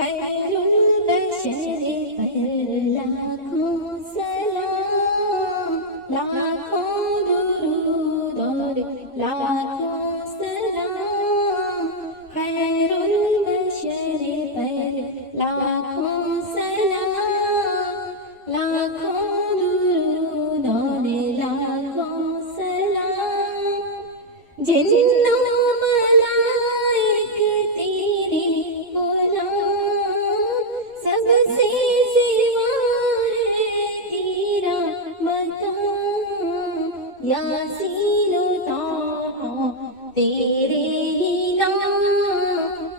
खैरुल बशर पर लाखों सलाम, लाखों दुरूद और लाखों सलाम। खैरुल बशर पर लाखों सलाम, लाखों दुरूद और लाखों सलाम। जिन्नो मलाइक तेरे गुलाम, सबसे सिवा है तेरा मकाम। यासीन ताहा तेरे ही नाम,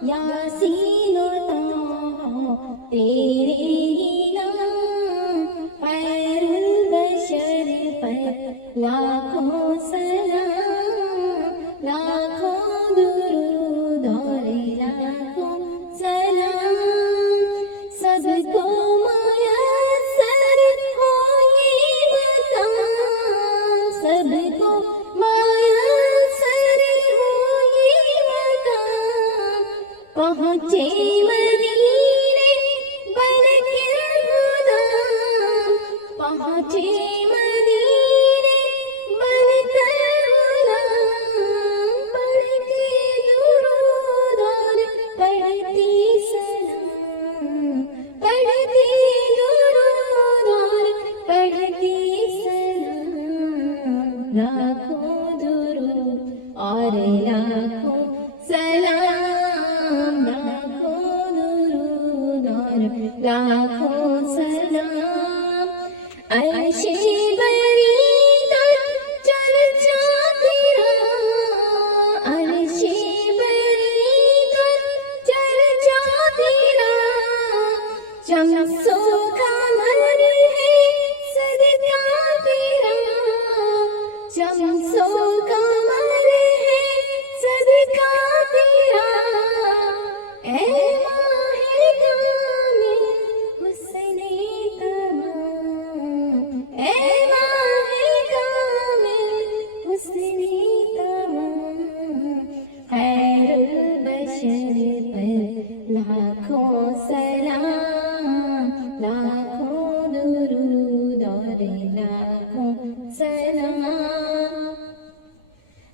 यासीन ताहा तेरे ही नाम। खैरुल बशर पर लाखों सलाम, लाखों दुरूद और लाखों सलाम। सबको मयस्सर हो ये मकाम, सबको मयस्सर हो ये मकाम। पहुँचे मदीने बनके गुलाम, पहुँचे मदीने बनकर गुलाम। पढ़ते दुरूद और पढ़ते सलाम, पढ़ते दुरूद और पढ़ते सलाम। लाखों दुरूद और लाखों सलाम, लाखों दुरूद और लाखों सलाम। अर्शे बरी तर चर्चा तेरा, अर्शे बरी तर चर्चा तेरा। शम्सो कमर है सदका तेरा, शम्सो कमर है सदका तेरा। ऐ माहे कामिल हुस्ने तमाम, ऐ माहे कामिल हुस्ने तमाम। खैरुल बशर पर लाखों सलाम, लाखों दुरूद और लाखों सलाम।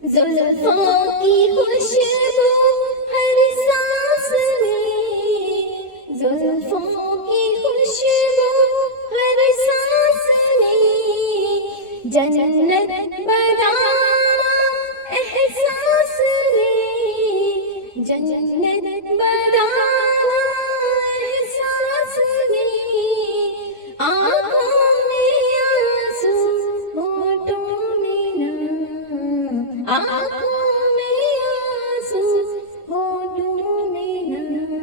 जुल्फों की खुशबू हर सांस में, जुल्फों की खुशबू हर सांस में। जन्नत बदामा एहसास में, जन्नत बदामा एहसास में। आँखों में आंसू होठों में नाम, आँखों में आंसू होठों में नाम।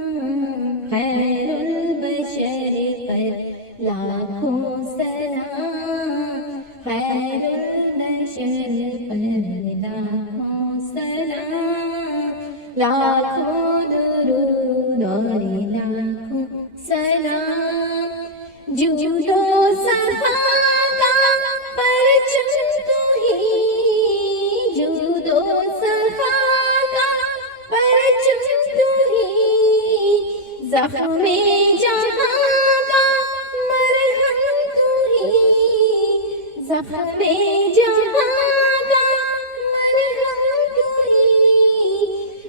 खैरुल बशर पर लाखों सलाम, खैरुल बशर पर लाखों सलाम। लाखों दुरूद और लाखों सलाम। जूदो सफा का परचम तू ही, जूदो सफा का परचम तू ही। ज़ख्मे जहां का मरहम तू ही, ज़ख्मे जहां का मरहम तू ही।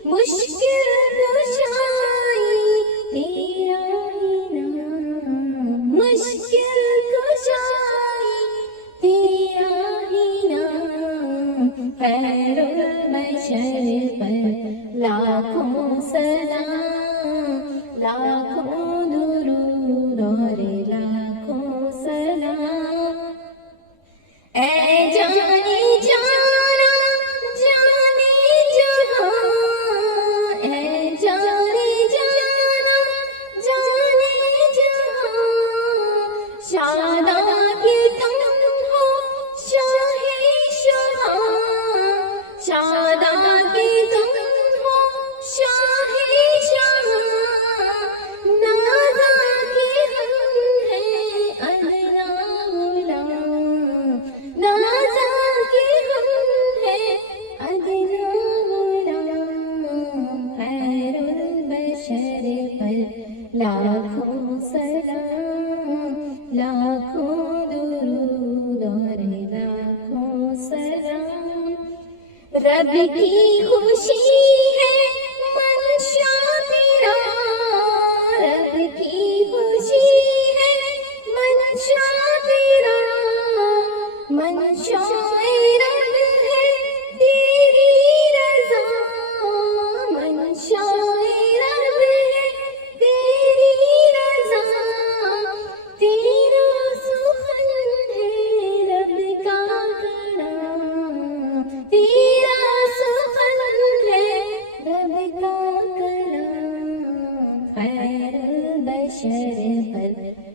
मुश्किल कुशाई तेरा ही नाम, मुश्किल कुशाई तेरा ही नाम। खैरुल बशर पर लाखों सलाम, लाखों दुरूद और लाखों सलाम। ऐ जाने जाना जाने जहां, ऐ पर लाखों सलाम, लाखों दुरूद और लाखों सलाम। रब की खुशी है मंशा तेरा, रब की खुशी है मंशा तेरा, मंशाए रब है तेरी रज़ा, मंशाए रब है तेरी रज़ा। तेरा सुखन है रब का कलाम, तेरा सुखन है रब का कलाम। खैरुल बशर पर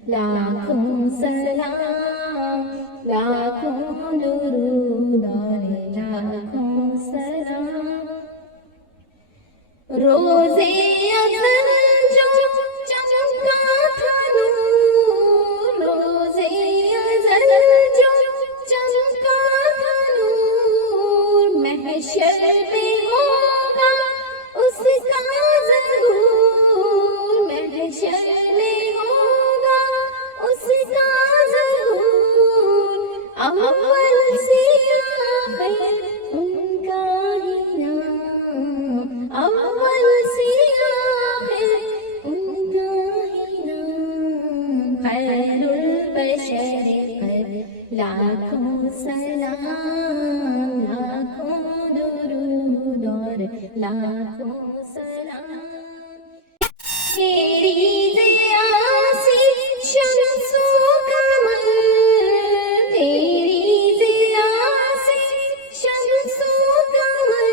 लाखों सलाम, लाखों दुरूद और लाखों सलाम। रोज़े अज़ल जो चमका था नूर, रोज़े अज़ल जो चमका था नूर, महशर में होगा उसका ज़हूर, महशर में होगा उसका ज़हूर। अव्वल से आखिर उनका ही नाम, अव्वल से आखिर उनका ही नाम। खैरुल बशर पर लाखों सलाम, लाखों दुरूद और लाखों सलाम। तेरी ज़िया से शम्सो कमर, तेरी ज़िया से शम्सो कमर,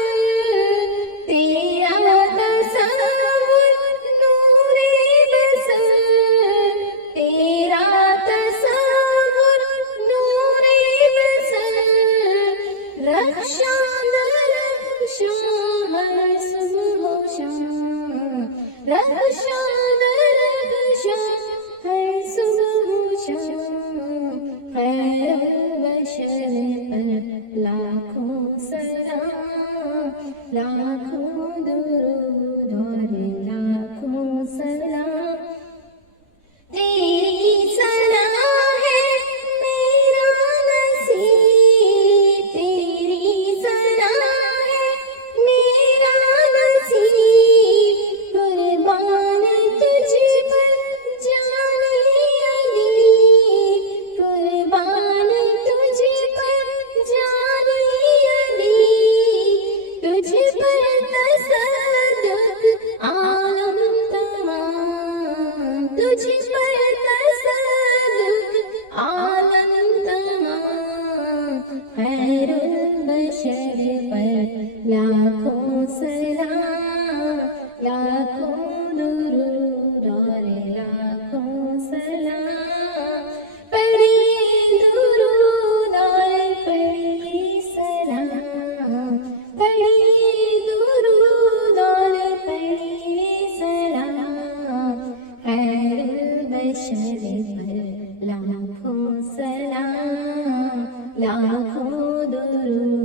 तेरा तसव्वुर नूरे बसर, तेरा तसव्वुर नूरे बसर। रक्षा रक्षा हर सुबह शाम, रक्षा रक्षा हर सुबह शाम। खैरुल बशर पर लाखों सलाम, लाखों दुरूद और लाखों सलाम। तेरी सलाह है मेरा नसीब, तेरी सलाह है मेरा नसीब। कुर्बान तुझ पर जाने अली, कुर्बान तुझ पर जाने अली। तुझ पर तसद्दुक़ आलम तमाम, तुझ पर तसद्दुक़ आलम तमाम। खैरुल बशर पर लाखों सलाम, लाखों दुरूद और लाखों सलाम। पढ़िए दुरूद और पढ़िए सलाम, पढ़िए दुरूद और पढ़िए सलाम। खैरुल बशर पर लाखों सलाम, लाखों दुरूद